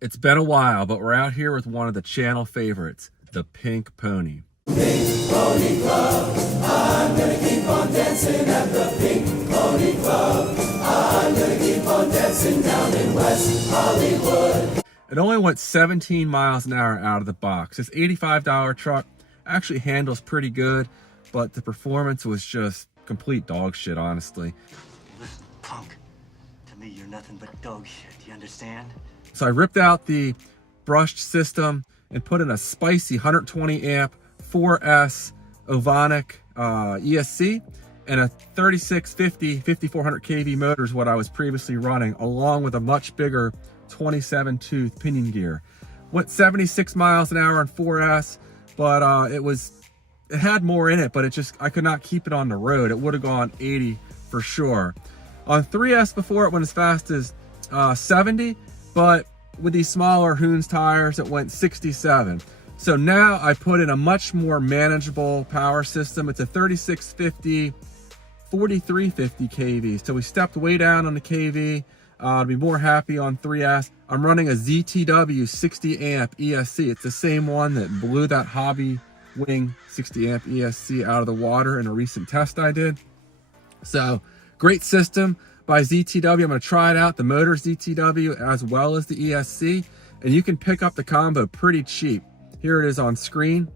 It's been a while, but we're out here with one of the channel favorites, the Pink Pony. Pink Pony Club, I'm gonna keep on dancing at the Pink Pony Club. I'm gonna keep on dancing down in West Hollywood. It only went 17 miles an hour out of the box. This $85 truck actually handles pretty good, but the performance was just complete dog shit, honestly. Listen, punk. To me, you're nothing but dog shit. You understand? So I ripped out the brushed system and put in a spicy 120 amp 4S Ovonic ESC and a 3650 5400 kV motor is what I was previously running, along with a much bigger 27 tooth pinion gear. Went 76 miles an hour on 4S, but it had more in it, but I could not keep it on the road. It would have gone 80 for sure. On 3S before, it went as fast as 70, but with these smaller Hoons tires, it went 67. So now I put in a much more manageable power system. It's a 3650 4350 kV. So we stepped way down on the kV to be more happy on 3S. I'm running a ZTW 60 amp ESC. It's the same one that blew that Hobby Wing 60 amp ESC out of the water in a recent test I did. So great system by ZTW. I'm going to try it out, the motor ZTW as well as the ESC, and you can pick up the combo pretty cheap. Here it is on screen.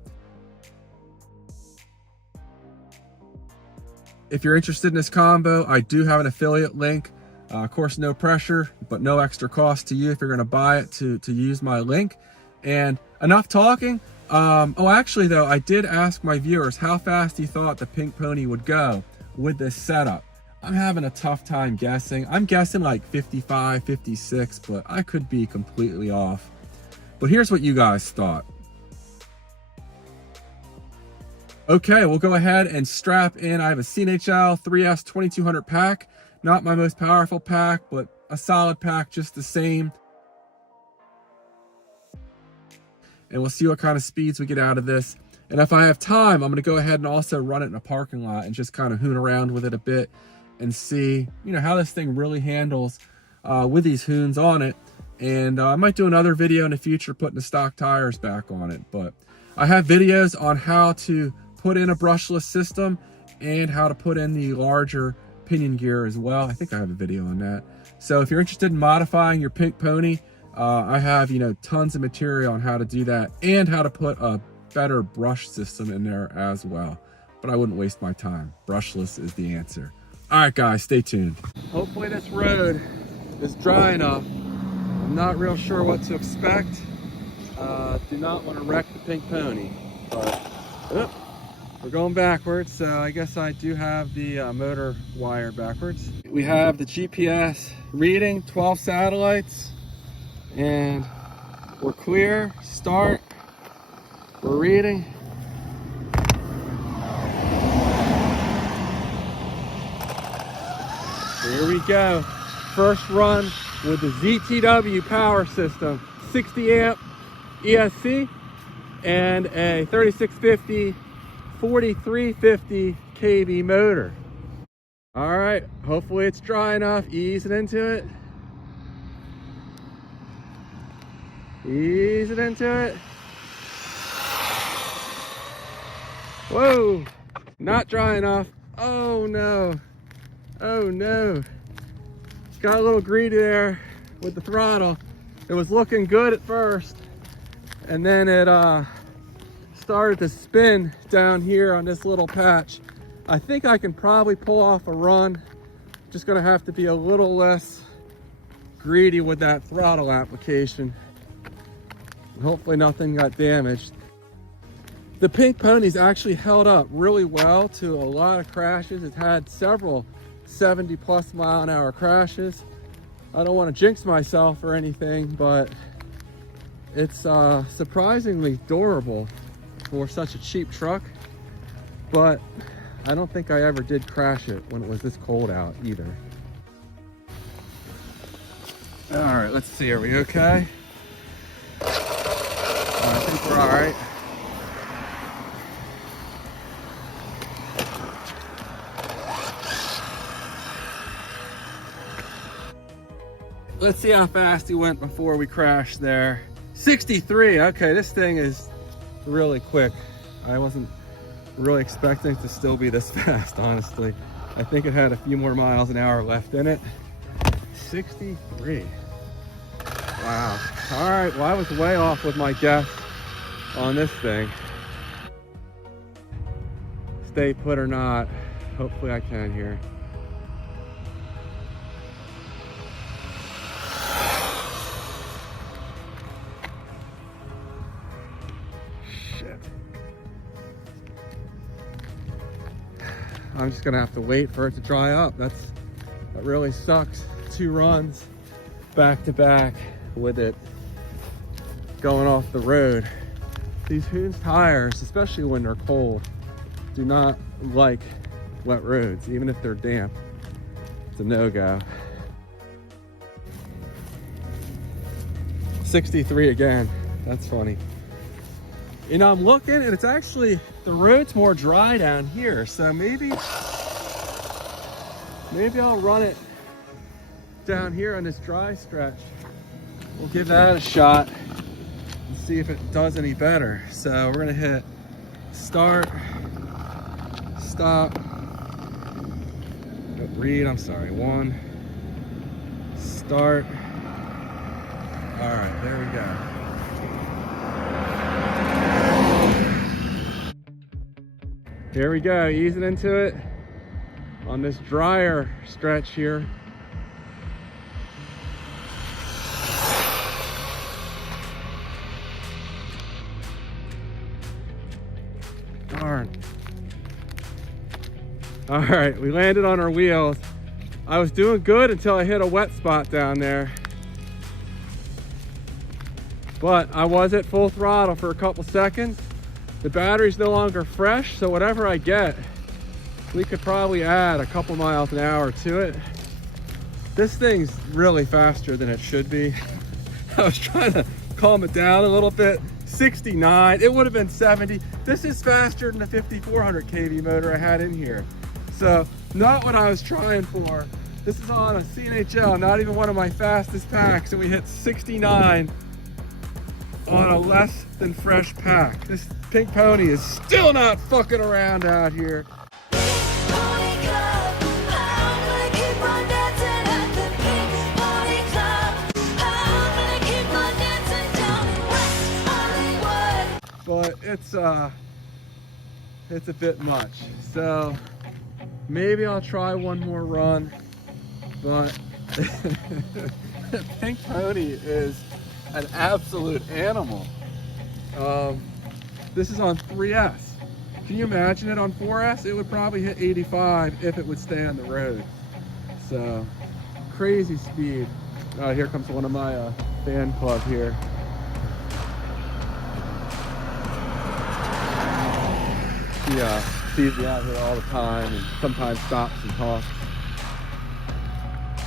If you're interested in this combo, I do have an affiliate link. Of course, no pressure, but no extra cost to you if you're going to buy it to use my link. And enough talking. Oh, actually though, I did ask my viewers how fast you thought the Pink Pony would go with this setup. I'm having a tough time guessing. I'm guessing like 55, 56, but I could be completely off. But here's what you guys thought. Okay, we'll go ahead and strap in. I have a CNHL 3S 2200 pack. Not my most powerful pack, but a solid pack just the same. And we'll see what kind of speeds we get out of this. And if I have time, I'm gonna go ahead and also run it in a parking lot and just kind of hoon around with it a bit and see, how this thing really handles with these Hoons on it. And I might do another video in the future putting the stock tires back on it. But I have videos on how to put in a brushless system and how to put in the larger pinion gear as well. I think I have a video on that. So if you're interested in modifying your Pink Pony, I have, tons of material on how to do that and how to put a better brush system in there as well. But I wouldn't waste my time. Brushless is the answer. All right, guys, stay tuned. Hopefully this road is dry enough. I'm not real sure what to expect. Do not want to wreck the Pink Pony, but we're going backwards. So I guess I do have the motor wire backwards. We have the GPS reading, 12 satellites, and we're clear. Start. We're reading. Here we go. First run with the ZTW power system, 60 amp ESC and a 3650 4350 kV motor. All right, hopefully it's dry enough. Ease it into it. Ease it into it. Whoa, not dry enough. Oh no. Oh no. Got a little greedy there with the throttle. It was looking good at first, and then it started to spin down here on this little patch. I think I can probably pull off a run. Just gonna have to be a little less greedy with that throttle application. Hopefully nothing got damaged. The Pink Pony's actually held up really well to a lot of crashes. It's had several 70+ mile an hour crashes. I don't want to jinx myself or anything, but it's surprisingly durable for such a cheap truck. But I don't think I ever did crash it when it was this cold out either. All right, let's see, are we okay? I think we're all right. let's see how fast he went before we crashed there. 63, okay, this thing is really quick. I wasn't really expecting it to still be this fast, honestly. I think it had a few more miles an hour left in it. 63. Wow. All right, well, I was way off with my guess on this thing. Stay put or not, hopefully I can here. I'm just gonna have to wait for it to dry up. That really sucks. 2 runs back to back with it going off the road. These Hoons tires, especially when they're cold, do not like wet roads, even if they're damp. It's a no-go. 63 again. That's funny. You know, I'm looking and it's actually, the road's more dry down here. So maybe I'll run it down here on this dry stretch. We'll give that a shot and see if it does any better. So we're gonna hit start, stop, read, I'm sorry, 1, start. All right, there we go. Here we go, easing into it on this drier stretch here. Darn. All right, we landed on our wheels. I was doing good until I hit a wet spot down there. But I was at full throttle for a couple seconds. The battery's no longer fresh, so whatever I get, we could probably add a couple miles an hour to it. This thing's really faster than it should be. I was trying to calm it down a little bit. 69, it would have been 70. This is faster than the 5400 kV motor I had in here. So not what I was trying for. This is on a CNHL, not even one of my fastest packs, and we hit 69 on a less than fresh pack. This Pink Pony is still not fucking around out here. But it's a bit much. So maybe I'll try one more run, but Pink Pony is an absolute animal. This is on 3S. Can you imagine it on 4S? It would probably hit 85 if it would stay on the road. So crazy speed. Here comes one of my fan club here. She sees me out here all the time and sometimes stops and talks.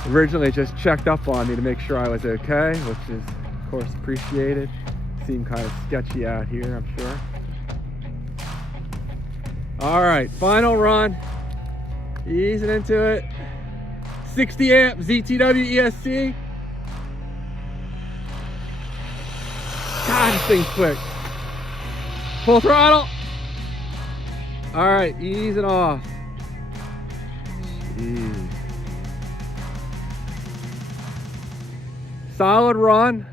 Originally just checked up on me to make sure I was okay, which is of course appreciated. Seemed kind of sketchy out here, I'm sure. All right, final run. Easing into it. 60 amp ZTW ESC. God, this thing's quick. Full throttle. All right, easing off. Jeez. Solid run.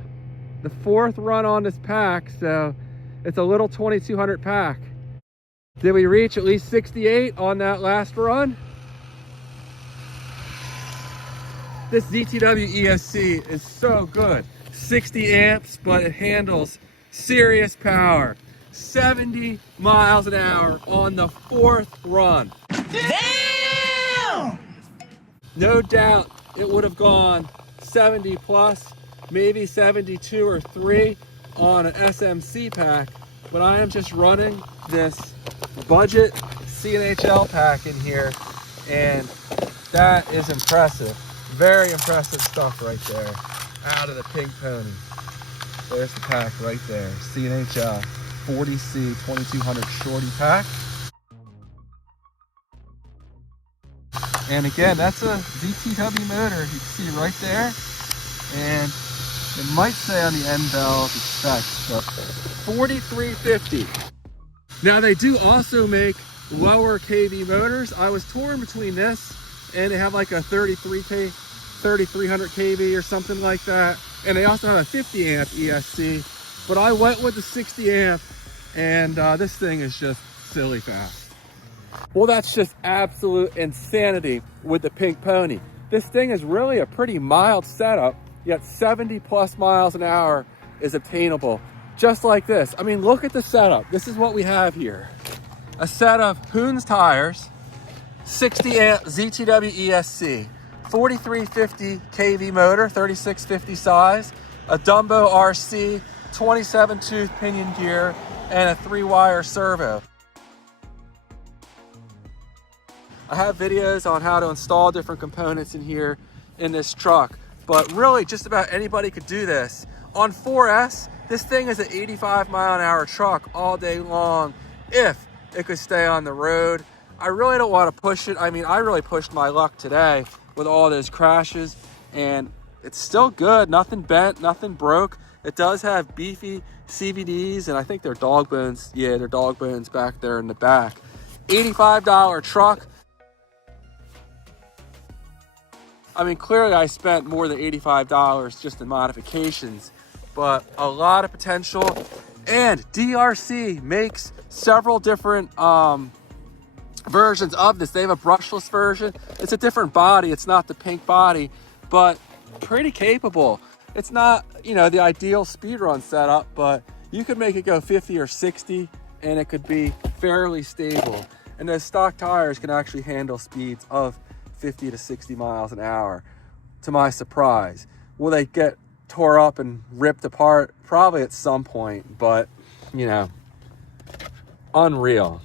The 4th run on this pack, so it's a little 2200 pack. Did we reach at least 68 on that last run? This ZTW ESC is so good. 60 amps, but it handles serious power. 70 miles an hour on the 4th run. Damn! No doubt it would have gone 70 plus, maybe 72 or 3 on an SMC pack, but I am just running this budget CNHL pack in here, and that is impressive. Very impressive stuff right there out of the Pink Pony. There's the pack right there, CNHL 40C 2200 shorty pack. And again, that's a ZTW motor. You can see right there. and it might say on the end bell the specs, but 4350. Now they do also make lower kV motors. I was torn between this and they have like a 3300 kV or something like that, and they also have a 50 amp ESC, but I went with the 60 amp, and this thing is just silly fast. Well, that's just absolute insanity with the Pink Pony. This thing is really a pretty mild setup, yet 70 plus miles an hour is obtainable. Just like this. I mean, look at the setup. This is what we have here. A set of Hoon's tires, 60 amp ZTW ESC, 4350 kV motor, 3650 size, a Dumbo RC, 27 tooth pinion gear, and a 3-wire servo. I have videos on how to install different components in here in this truck, but really just about anybody could do this. On 4S, this thing is an 85 mile an hour truck all day long if it could stay on the road. I really don't want to push it. I mean, I really pushed my luck today with all those crashes, and it's still good. Nothing bent, nothing broke. It does have beefy CVDs, and I think they're dog bones. Yeah, they're dog bones back there in the back. $85 truck. I mean, clearly I spent more than $85 just in modifications, but a lot of potential. And DeeRC makes several different versions of this. They have a brushless version. It's a different body. It's not the pink body, but pretty capable. It's not, you know, the ideal speedrun setup, but you could make it go 50 or 60 and it could be fairly stable. And those stock tires can actually handle speeds of 50 to 60 miles an hour, to my surprise. Will they get tore up and ripped apart? Probably at some point, but, you know, unreal.